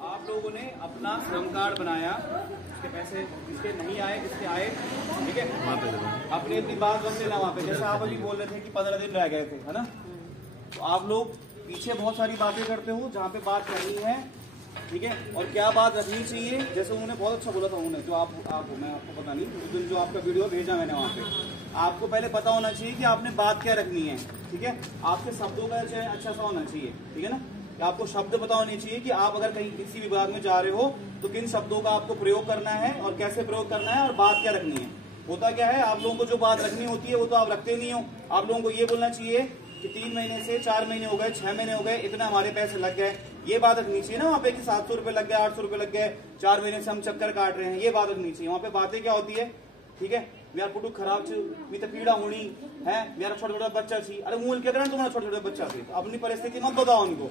आप लोगों ने अपना श्रम कार्ड बनाया, इसके पैसे किसके नहीं आए, किसके आए, ठीक है। अपनी अपनी बात रख लेना वहाँ पे। जैसे आप अभी बोल रहे थे कि 15 दिन रह गए थे, है ना। तो आप लोग पीछे बहुत सारी बातें करते हो जहाँ पे बात करनी है, ठीक है, और क्या बात रखनी चाहिए। जैसे उन्होंने बहुत अच्छा बोला था, उन्होंने जो आप मैं आपको पता नहीं, उस दिन जो आपका वीडियो भेजा मैंने वहाँ पे, आपको पहले पता होना चाहिए कि आपने बात क्या रखनी है, ठीक है। आपके शब्दों का अच्छा सा होना चाहिए, ठीक है ना। आपको शब्द पता होने चाहिए कि आप अगर कहीं किसी विभाग में जा रहे हो तो किन शब्दों का आपको प्रयोग करना है और कैसे प्रयोग करना है और बात क्या रखनी है। होता क्या है, आप लोगों को जो बात रखनी होती है वो तो आप रखते नहीं हो। आप लोगों को ये बोलना चाहिए कि 3 महीने से 4 महीने हो गए, 6 महीने हो गए, इतना हमारे पैसे लग गए, ये बात रखनी चाहिए ना वहाँ पे कि 700 रुपए लग गए, 800 रुपए लग गए, 4 महीने से हम चक्कर काट रहे हैं, ये बात रखनी चाहिए। वहाँ पे बातें क्या होती है, ठीक है, यार पुटू खराब मी तो पीड़ा होनी है, मेरा छोटा छोटा बच्चा थी, अरे मूल क्या करें तुम्हारा छोटा छोटा बच्चा थी। अपनी परिस्थिति मत बताओ उनको,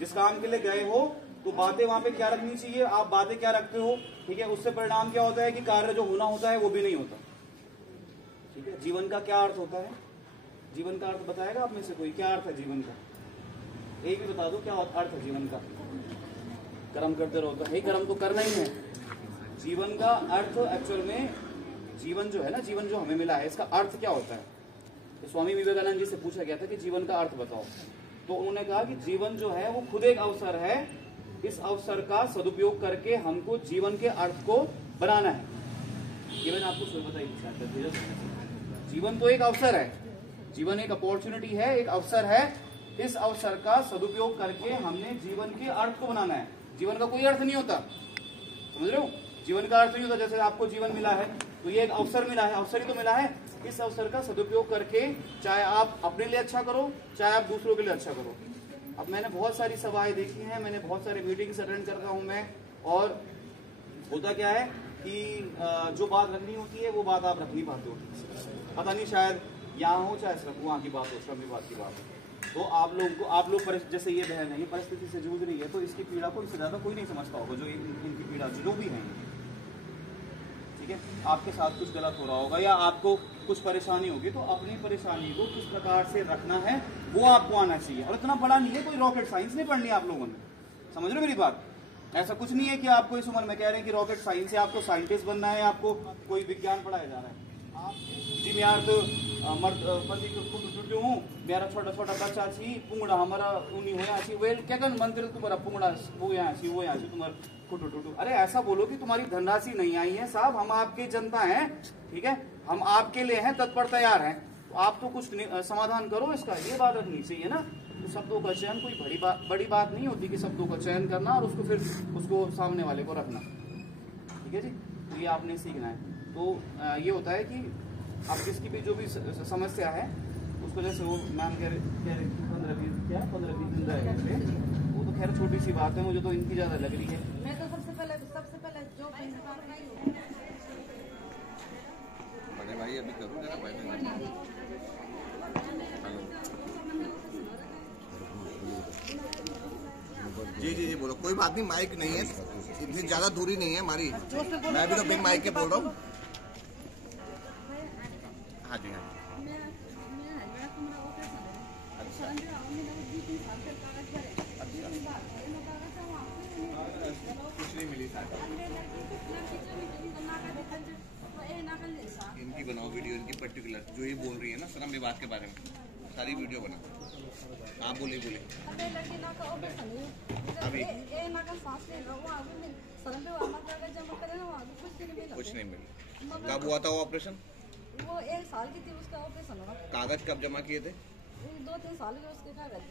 जिस काम के लिए गए हो तो बातें वहां पे क्या रखनी चाहिए, आप बातें क्या रखते हो, ठीक है। उससे परिणाम क्या होता है कि कार्य जो होना होता है वो भी नहीं होता, ठीक है। जीवन का क्या अर्थ होता है, जीवन का अर्थ बताएगा आप में से कोई, क्या अर्थ है जीवन का, एक भी बता दो क्या अर्थ है जीवन का। कर्म करते रहो, तो कर्म तो करना ही है। जीवन का अर्थ एक्चुअल में, जीवन जो है ना, जीवन जो हमें मिला है इसका अर्थ क्या होता है। तो स्वामी विवेकानंद जी से पूछा गया था कि जीवन का अर्थ बताओ, तो उन्होंने कहा कि जीवन जो है वो खुद एक अवसर है, इस अवसर का सदुपयोग करके हमको जीवन के अर्थ को बनाना है। ये मैंने आपको सुन बताई, जीवन तो एक अवसर है, जीवन एक अपॉर्चुनिटी है, एक अवसर है, इस अवसर का सदुपयोग करके हमने जीवन के अर्थ को बनाना है। जीवन का कोई अर्थ नहीं होता, समझ रहे हो, जीवन का अर्थ नहीं होता। जैसे आपको जीवन मिला है तो ये एक अवसर मिला है, अवसर ही तो मिला है, इस अवसर का सदुपयोग करके चाहे आप अपने लिए अच्छा करो, चाहे आप दूसरों के लिए अच्छा करो। अब मैंने बहुत सारी सभाएं देखी हैं, मैंने बहुत सारे मीटिंग्स अटेंड करता हूं मैं, और होता क्या है कि जो बात रखनी होती है वो बात आप रख नहीं पाते हो, पता नहीं शायद यहाँ हो चाहे सिर्फ वहाँ की बात हो, श्रम विभाग की बात हो। तो आप लोग जैसे ये बहन है, ये परिस्थिति से जूझ रही है, तो इसकी पीड़ा को इससे ज्यादा कोई नहीं समझता होगा, जो इनकी पीड़ा जो भी है, ठीक है। आपके साथ कुछ गलत हो रहा होगा या आपको कुछ परेशानी होगी, तो अपनी परेशानी को किस प्रकार से रखना है वो आपको आना चाहिए। और इतना बड़ा नहीं है, कोई रॉकेट साइंस नहीं पढ़नी आप लोगों ने, समझ रहे हो मेरी बात। ऐसा कुछ नहीं है कि आपको इस उम्र में कह रहे हैं कि रॉकेट साइंस है, आपको साइंटिस्ट बनना है, आपको कोई विज्ञान पढ़ाया जा रहा है। आप जी मैं यार तो मर्द पति को हूँ, मेरा छोटा छोटा बच्चा छी, पुंगड़ा हमारा उन्हीं हो यहाँ वेल क्या कर मंत्र तुम्हारा पुंगड़ा वो यहाँ तुम्हारा टूटू टूटू। अरे ऐसा बोलो कि तुम्हारी धनराशि नहीं आई है साहब, हम आपकी जनता हैं, ठीक है, हम आपके लिए हैं, तत्पर तैयार हैं, तो आप तो कुछ समाधान करो इसका, ये बात रखनी चाहिए ना। तो शब्दों का चयन कोई बड़ी बात नहीं होती कि शब्दों का चयन करना और उसको फिर उसको सामने वाले को रखना, ठीक है जी। तो ये आपने सीखना है। तो ये होता है कि आप किसकी भी जो भी समस्या है उसको, जैसे वो मैम कह रहे 15-20 दिन रह गए, वो तो खैर छोटी सी बात है, मुझे तो इनकी ज्यादा लग रही है। मैं तो सबसे पहले जो बड़े भाई अभी करूँ जरा भाई जी बोलो, कोई बात नहीं, माइक नहीं है, इतनी ज्यादा दूरी नहीं है हमारी, मैं भी तो बिग माइक के बोल रहा हूँ। हाँ जी हाँ कुछ नहीं मिली इनकी बनाओ वीडियो, इनकी पर्टिकुलर जो ये बोल रही है ना श्रम विभाग के बारे में, सारी वीडियो बना। आप बोले अभी कुछ नहीं मिला। कब हुआ था वो ऑपरेशन? वो 1 साल की थी, उसका ऑपरेशन हुआ। कागज कब जमा किए थे? 2-3 साल के उसके कागज।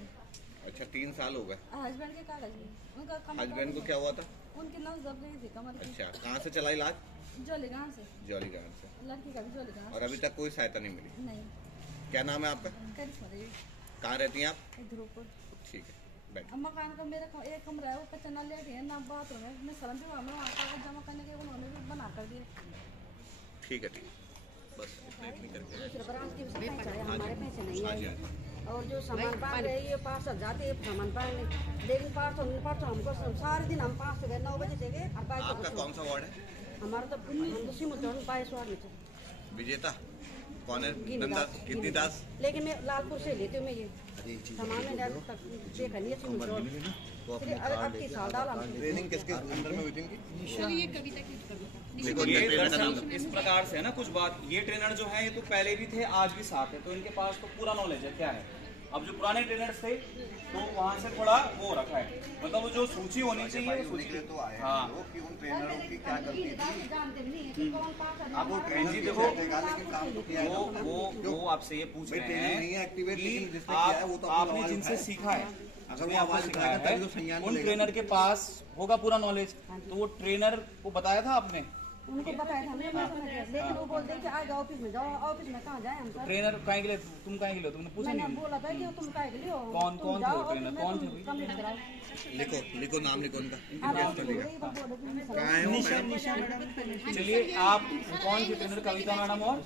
अच्छा 3 साल हो गए। हस्बैंड के कागज में उनका। हस्बैंड को क्या हुआ था? उनकी नस दब गई थी कमर की। अच्छा कहाँ से चला इलाज? जोलीगांव से। जोलीगांव से। लड़की का भी जोलीगांव। और अभी तक कोई सहायता नहीं मिली? नहीं। क्या नाम है आपका? कहाँ रहती हैं आप? ध्रुवपुर। ठीक है बैठ। मकान का मेरा एक कमरा है, वो कच्चा नल है ना, बाथरूम है, मैं शरण विभाग में वहाँ कागज जमा करने के उन्होंने भी बना कर दिए। ठीक है बस इतनी करके दूसरे ब्रांच की हमारे पैसे नहीं हाँ है। जी। और जो सामान पार रहे ये पार्सल जाते हैं सामान पाने, लेकिन पार्सल हमको सारे दिन हम 5 से गए 9 बजे से गए। आपका कौन सा वार्ड है? हमारा तो 22 वार्ड में विजेता कौन है? गिद्दी दास। लेकिन मैं लालपुर से लेती हूँ मैं ये। सामान में डाल तक देखा नहीं थी मुझे तो अपने फिर अब की साल डाला ट्रेनिंग किसके अंदर में हुई थी इनकी? चलिए कविता की उत्तर देखो ये ट्रेनर का नाम दरअसल इस प्रकार से है ना, कुछ बात, ये ट्रेनर जो है ये तो पहले भी थे, आज भी साथ है, तो इनके पास तो पूरा नॉलेज है क्या है। अब जो पुराने ट्रेनर्स थे तो वहाँ से थोड़ा वो रखा है, मतलब वो जो सूची होनी चाहिए सूची के तो आए हाँ। हैं लोग कि उन ट्रेनरों की क्या गलती थी। जानते नहीं कौन पास अब वो ट्रेनर जी जी देखो, लेकिन काम तो किया है ना। वो आपसे ये पूछ भाई रहे ट्रेनिंग नहीं है हैं एक्टिवेट, लेकिन कि जिसने किया है वो तो अपनी आपने आवाज जिनसे उठाए। सीखा है, अगर जिसने वो आपको आवाज सिखाया उठाएगा है, तभी तो संज्ञान उन मिलेगा। ट्रेनर के पास होगा पूरा नॉलेज, तो वो ट्रेनर को बताया था आपने? उनको बताया था हमने लेकिन वो बोलते हैं कि आज ऑफिस में जाओ। ऑफिस में कहाँ जाए हम सर? ट्रेनर काहे के लिए, तुम काहे के लिए, तुमने पूछा मैंने नहीं? बोला था कि तुम काहे के लिए हो? कौन तुम कौन थे जाओ वो ट्रेनर, ऑफिस में, कौन तुम थे भाई? कंप्लीट कराओ। लिखो नाम लिखो उनका। अब आप बोल रही हो, बोल रही हो, कहाँ है वो मैडम? चलिए आप कौन सी ट्रेनर, कविता मैडम और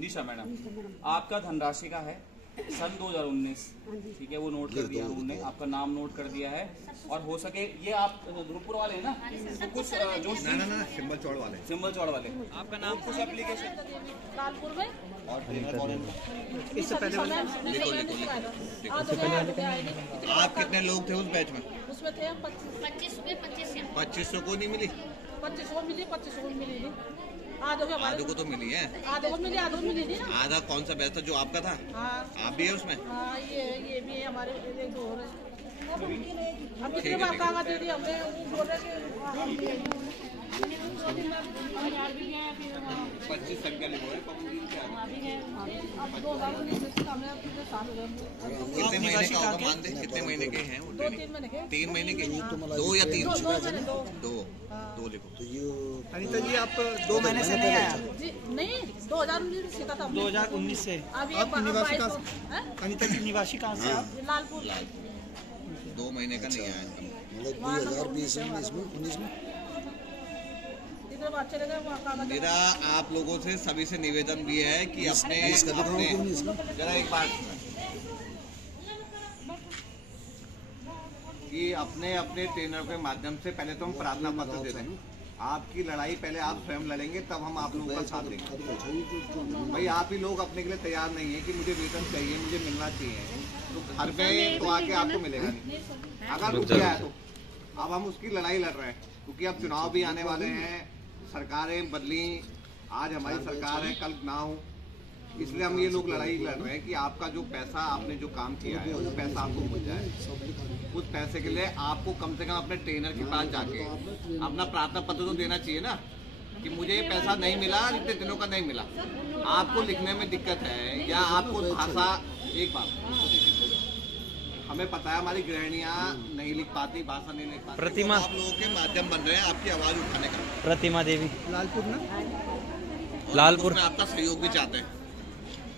निशा मैडम, आपका धनराशि का है सन 2019, ठीक है, वो नोट कर दिया हमने, आपका नाम नोट कर दिया है, और हो सके ये आप ध्रुवपुर वाले हैं ना, तो कुछ जो ना सिंबल चौड़ वाले सिंबल चौड़ वाले, आपका नाम कुछ एप्लीकेशन लालपुर में और ट्रेनर कौन है? इससे पहले लिखो। लिखो आप कितने लोग थे उस बैच में? उसमें थे 25 2500 को नहीं मिली? 25 को मिली, 25 को मिली नहीं, आधो के हमारे आधे को तो मिली है। आधो को मिली, आधो को मिली नहीं ना। आधा कौन सा बैच था जो आपका था? हाँ आप भी है उसमें? हाँ, ये भी है हमारे एक दो और है। अब कितने बार कागज दे दिए हमने, वो बोल रहे कि हम भी हैं। 25 संख्या लिखो है अब 2019 से हमने अब कितने साल हो गए? कितने महीने का होगा मान दे? कितने महीने के हैं वो? 2-3 महीने के। 3 महीने के? 2 या 3? 2 लिखो। अनिता जी आप 2 महीने से नहीं आया? जी नहीं, 2019 में सीखा था हमने। 2019 से। अभी आप निवासी कहाँ 22 से? हैं? अनिता जी निवासी कहाँ से आप? लालपुर 2 महीने का नहीं आया इनका। मतलब 2020 में 19 में इतने बार चले गए वहाँ कागज। मेरा आप लोगों से सभी से निवेदन भी है कि अपने जरा एक बात कि अपने अपने ट्रेनर के माध्यम से पहले तो हम प्रार्थना पत्र दे दें। आपकी लड़ाई पहले आप स्वयं लड़ेंगे, तब हम आप लोगों का साथ देंगे। भाई आप ही लोग अपने के लिए तैयार नहीं है कि मुझे वेतन चाहिए, मुझे मिलना चाहिए, तो घर पे तो आके आपको मिलेगा नहीं। अगर रुक गया है तो अब हम उसकी लड़ाई लड़ रहे हैं, क्योंकि अब चुनाव भी आने वाले हैं, सरकारें बदली, आज हमारी सरकार है, कल ना हो, इसलिए हम ये लोग लड़ाई लड़ रहे हैं कि आपका जो पैसा, आपने जो काम किया है वो पैसा आपको मिल जाए। उस पैसे के लिए आपको कम से कम अपने ट्रेनर के पास जाके अपना प्रार्थना पत्र तो देना चाहिए ना, कि मुझे ये पैसा नहीं मिला, इतने दिनों का नहीं मिला। आपको लिखने में दिक्कत है या आपको भाषा, एक बात हमें पता है हमारी गृहिणियाँ नहीं लिख पाती, भाषा नहीं लिख पाती, प्रतिमा तो आप लोगों के माध्यम बन रहे हैं आपकी आवाज उठाने का। प्रतिमा देवी लालपुर ना, और लालपुर उसमें आपका सहयोग भी चाहते हैं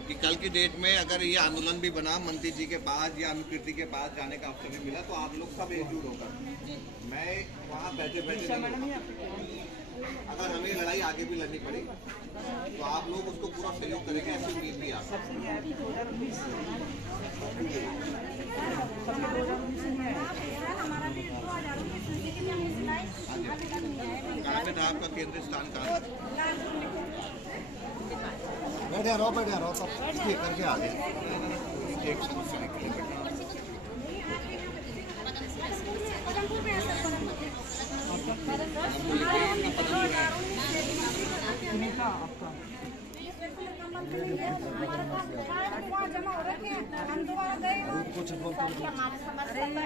कि कल की डेट में अगर ये आंदोलन भी बना, मंत्री जी के पास या अनुकीर्ति के पास जाने का अवसर भी मिला, तो आप लोग सब एकजुट होकर, मैं वहाँ बैठे अगर हमें लड़ाई आगे भी लड़नी पड़ी तो आप लोग उसको पूरा सहयोग करेंगे, ऐसी उम्मीद भी आप। कहाँ पे था आपका केंद्रीय स्थान? कहाँ? बैठे रहो सब इसलिए करके आ गए। एक समस्या निकली।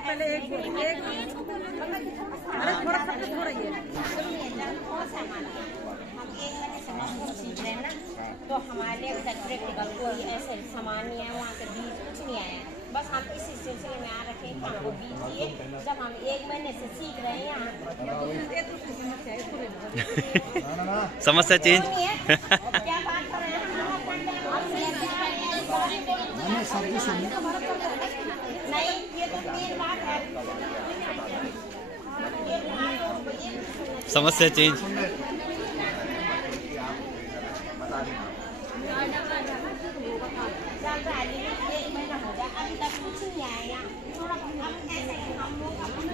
पहले एक अरे थोड़ा सा थोड़ा ही है। तो हमारे प्रैक्टिकल कोई ऐसे सामान नहीं है, वहाँ से बीज कुछ नहीं आया, बस हम इसी सिलसिले में आ रखे हैं कि हमको बीज दिए। जब हम 1 महीने से सीख रहे हैं यहाँ समस्या चेंज क्या बात कर रहे हैं नहीं, ये तो 3 बात है। समस्या चेंज चल रहा है, 1 महीना हो गया, अभी तक कुछ नहीं आया। थोड़ा अब ऐसे हम लोग अपने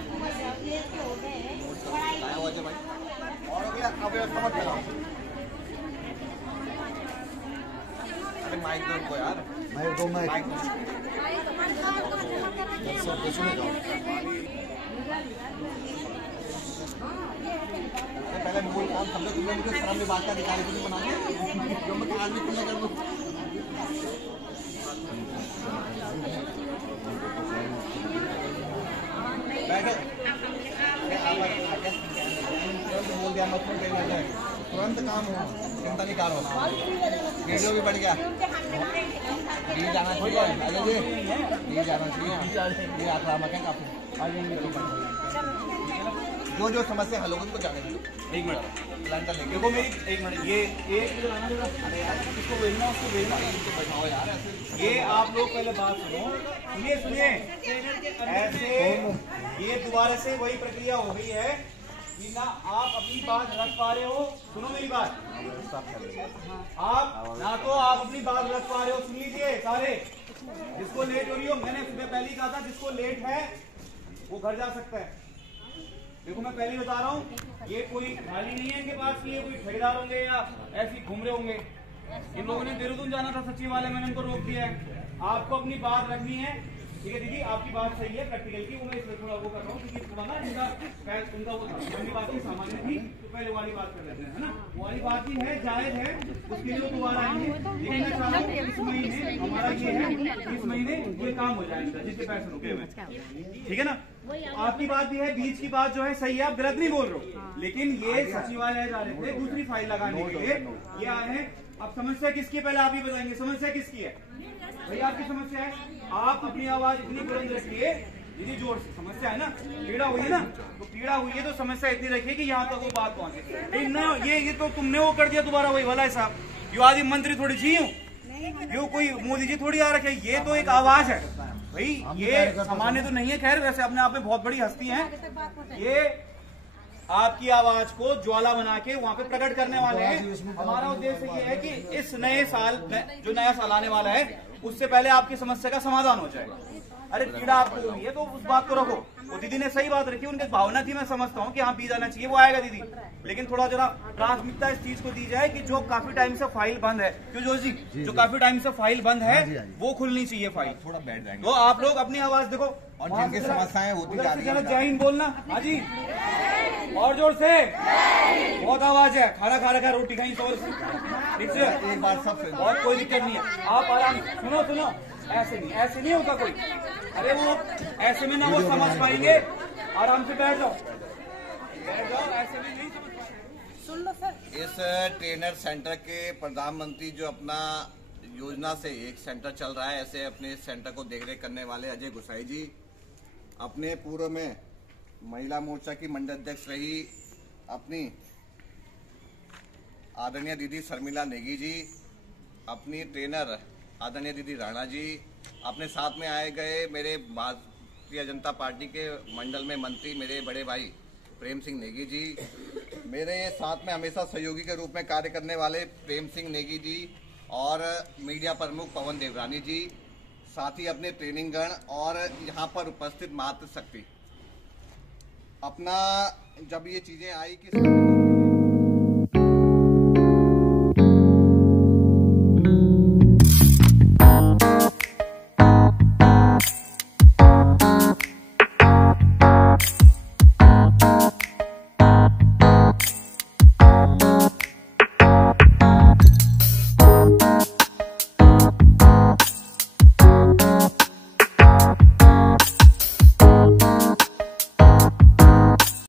लेके हो गए हैं अरे माइक दो उनको यार, माइक पहले मूल काम समझो, तुमने मुझे श्रम विभाग का अधिकारी को नहीं बना दिया जो मैं आज भी तुमने कर दूँ। बोल दिया मत तुरंत काम हो, चिंता नहीं करो, वीडियो भी बढ़ गया, डी जाना चाहिए, डी जाना चाहिए, आक्रामक है काफी। जो समस्या हल होगी उनको जाने दो। एक मिनट देखो मेरी, एक मिनट, ये एक किसको भेजना उसको भेजना, ये आप लोग पहले बात सुनो, सुनिए ऐसे ये दोबारा से वही प्रक्रिया हो गई है कि ना आप अपनी बात रख पा रहे हो। सुनो मेरी बात, आप ना तो आप अपनी बात रख पा रहे हो, सुन लीजिए सारे, जिसको लेट हो रही हो, मैंने सुबह पहले ही कहा था जिसको लेट है वो घर जा सकता है। देखो मैं पहले ही बता रहा हूँ, ये कोई खाली नहीं है इनके पास कि ये कोई ठेकेदार होंगे या ऐसे घूम रहे होंगे। इन लोगों ने देहरादून जाना था सचिवालय, मैंने इनको रोक दिया है। आपको अपनी बात रखनी है, ठीक है दीदी, आपकी बात सही है प्रैक्टिकल की, मैं इसलिए थोड़ा वो कर रहा हूँ क्योंकि उनका वो बात सामान्य थी, तो पहले वाली बात कर लेते हैं, है ना। वो वाली बात ही है, जायज है, उसके लिए दोबारा आएंगे, लेकिन मैं चाह रहा हूँ इस महीने हमारा ये है, इस महीने ये काम हो जाएगा जिसके पैसे रुके हुए, ठीक है ना। आपकी बात भी है, बीच की बात जो है सही है, आप गलत नहीं बोल रहे हो, लेकिन ये सचिवालय जा रहे थे दूसरी फाइल लगाने के लिए, ये आए हैं। अब समस्या किसकी है पहले आप ही बताएंगे, समस्या किसकी है भाई? आपकी समस्या है, आप अपनी आवाज इतनी बुलंद रखिए दीदी, जोर से, समस्या है ना, पीड़ा हुई है ना, तो पीड़ा हुई है तो समस्या इतनी रखिए कि यहाँ तक वो बात पहुंचे। ये तो तुमने वो कर दिया दोबारा वही वाला है साहब, यो आदि मंत्री थोड़ी चाहिए, यो कोई मोदी जी थोड़ी आ रखे, ये तो एक आवाज है भाई, ये सामान्य तो नहीं है, खैर वैसे अपने आप में बहुत बड़ी हस्ती है, ये आपकी आवाज को ज्वाला बना के वहाँ पे प्रकट करने वाले हैं। हमारा उद्देश्य ये है कि इस नए साल, जो नया साल आने वाला है, उससे पहले आपकी समस्या का समाधान हो जाएगा। अरे पीड़ा आपको हुई है तो उस बात को रखो, वो दीदी ने सही बात रखी, उनकी भावना थी, मैं समझता हूँ कि हाँ पी जाना चाहिए, वो आएगा दीदी, लेकिन थोड़ा जरा प्राथमिकता इस चीज को दी जाए कि जो काफी टाइम से फाइल बंद है, क्यों जोश जी, जो काफी टाइम से फाइल बंद है वो खुलनी चाहिए फाइल, थोड़ा बैठ जाएंगे तो आप लोग अपनी आवाज देखो, और जिनकी समस्याएं होती जा रही है, जय हिंद बोलना, हाँ जी, और जोर से, बहुत आवाज है, खाना खा रखा है, रोटी खाई तो ठीक से, एक बार सब बहुत कोई दिक्कत नहीं है, आप आराम सुनो, ऐसे नहीं होगा कोई, अरे वो ऐसे में ना वो समझ पाएंगे, आराम से बैठ जाओ, ऐसे में नहीं समझ पाएंगे। सुन लो सर, इस ट्रेनर सेंटर के प्रधानमंत्री जो अपना योजना से एक सेंटर चल रहा है, ऐसे अपने सेंटर को देखरेख करने वाले अजय गुसाई जी, अपने पूर्व में महिला मोर्चा की मंडल अध्यक्ष रही अपनी आदरणीय दीदी शर्मिला नेगी जी, अपनी ट्रेनर आदरणीय दीदी राणा जी, अपने साथ में आए गए मेरे भारतीय जनता पार्टी के मंडल में मंत्री मेरे बड़े भाई प्रेम सिंह नेगी जी, मेरे साथ में हमेशा सहयोगी के रूप में कार्य करने वाले प्रेम सिंह नेगी जी और मीडिया प्रमुख पवन देवरानी जी, साथ ही अपने ट्रेनिंग गण और यहाँ पर उपस्थित मातृशक्ति। अपना जब ये चीजें आई कि